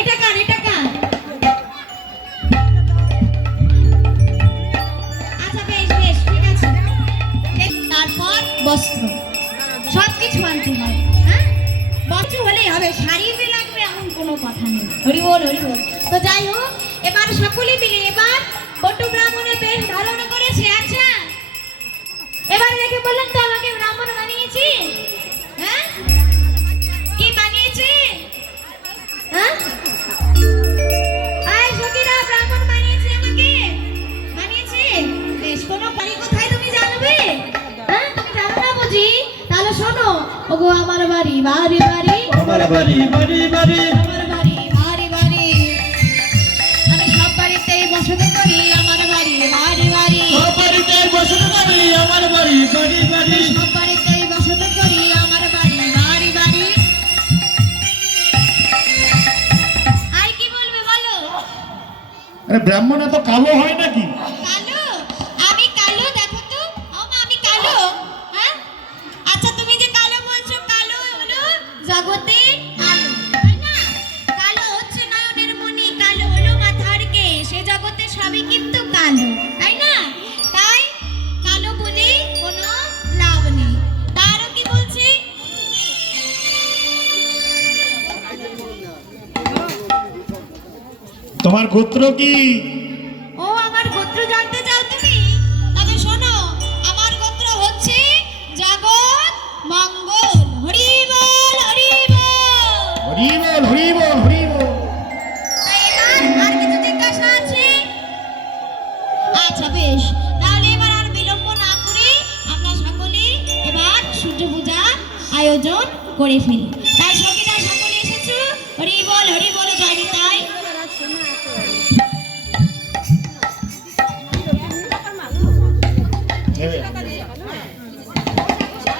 এটা কার এটা কার? আচ্ছা বেশ বেশ, ঠিক আছে। তারপর বস্ত্র। সব আনতে হয় হ্যাঁ? বস্ত্র হলেই হবে, শাড়ি লাগবে, এমন কোনো কথা নেই। হরি বল হরি বল। তো যাই হোক, এবার সকলে মিলে এবার বটু ওগো আমার বাড়ি বাড়ি বাড়ি। আমার বাড়ি বাড়ি বাড়ি। আমার বাড়ি বাড়ি বাড়ি। আমি সব বাড়িতেই বসবাস করি আমার বাড়ি বাড়ি বাড়ি। সব বাড়িতে বসত বাড়ি আমার বাড়ি বাড়ি বাড়ি। সব বাড়িতেই বসবাস করি আমার বাড়ি বাড়ি বাড়ি। আর কি বলবে বলো? আরে ব্রাহ্মণ এত কালো হয় নাকি? তোমার গোত্র কি? ও আমার গোত্র জানতে চাও তুমি? তবে শোনো আমার গোত্র হচ্ছে জগৎ মঙ্গল হরি বল হরি বল হরি বল হরি বল হরি বল আর কিছু জিজ্ঞাসা আছে? আচ্ছা বেশ। তাহলে এবার আর বিলম্ব না করে আমরা সকলে এবার সূর্য পূজার আয়োজন করে ফেলি। তাই সখীরা সকলে এসেছ? হরি বল হরি বল জয় নিতাই হ্যাঁ।